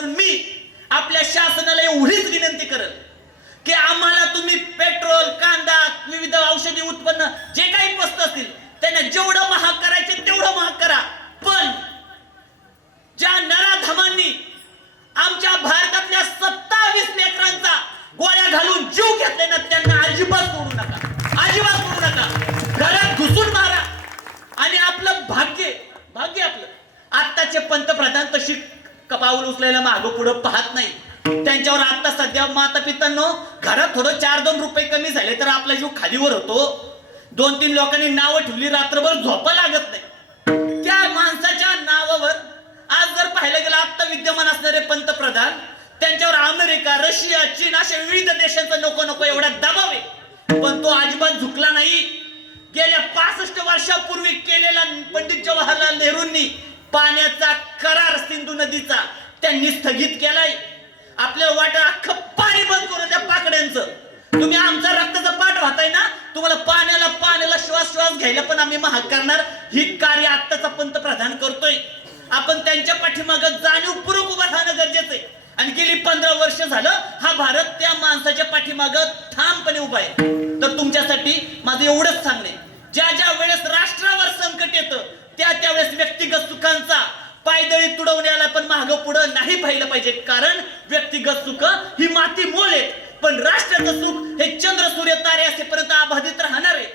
करून मी आपल्या शासनाला एवढीच विनंती करेल की आम्हाला तुम्ही पेट्रोल, कांदा, विविध औषधी उत्पन्न जे काही वस्तू असतील त्यांना जेवढं महाग करायचे तेवढं महाग करा, पण ज्या नराधमांनी आमच्या भारतातल्या 27 लेकरांचा गोळ्या घालून जीव घेतले ना त्यांना अजिबात सोडू नका, अजिबात सोडू नका. घरात घुसून मारा. आणि आपलं भाग्य आपलं आत्ताचे पंतप्रधान तशी पाऊल उचलायला मागं पुढं पाहत नाही. त्यांच्यावर आता सध्या माता पितांनो घरात थोडं 4-2 रुपये कमी झाले तर आपला जीव खालीवर होतो. 2-3 लोकांनी नावं ठेवली, रात्रभर झोपा लागत नाही. त्या माणसाच्या नावावर आज जर पाहायला गेलं आत्ता विद्यमान असणारे पंतप्रधान, त्यांच्यावर अमेरिका, रशिया, चीन अशा विविध देशांचा नको एवढा दबाव आहे, पण तो अजिबात झुकला नाही. गेल्या 65 वर्षापूर्वी केलेला पंडित जवाहरलाल नेहरूंनी पाण्याचा करार सिंधू नदीचा त्यांनी स्थगित केलाय. आपल्याला वाटत अख्खं पाणी बंद करून त्या पाकड्यांचं. तुम्ही आमचा रक्ताचा पाठ वाहताय ना, तुम्हाला पाण्याला श्वास घ्यायला पण आम्ही महाग करणार. ही कार्य आत्ताचा पंतप्रधान करतोय. आपण त्यांच्या पाठीमागं जाणीवपूर्वक उभं राहणं गरजेचं आहे. आणि गेली 15 वर्ष झालं हा भारत त्या माणसाच्या पाठीमागं ठामपणे उभा आहे. तर तुमच्यासाठी माझं एवढंच सांगणे, ज्या वेळेस राष्ट्रावर संकट येतं त्यावेळेस व्यक्तिगत सुखांचा पायदळी तुडवण्याला पण मागं पुढं नाही पाहिलं पाहिजे. कारण व्यक्तिगत सुख ही माती मोल आहेत, पण राष्ट्राचं सुख हे चंद्र, सूर्य, तारे असेपर्यंत अबाधित राहणार आहे.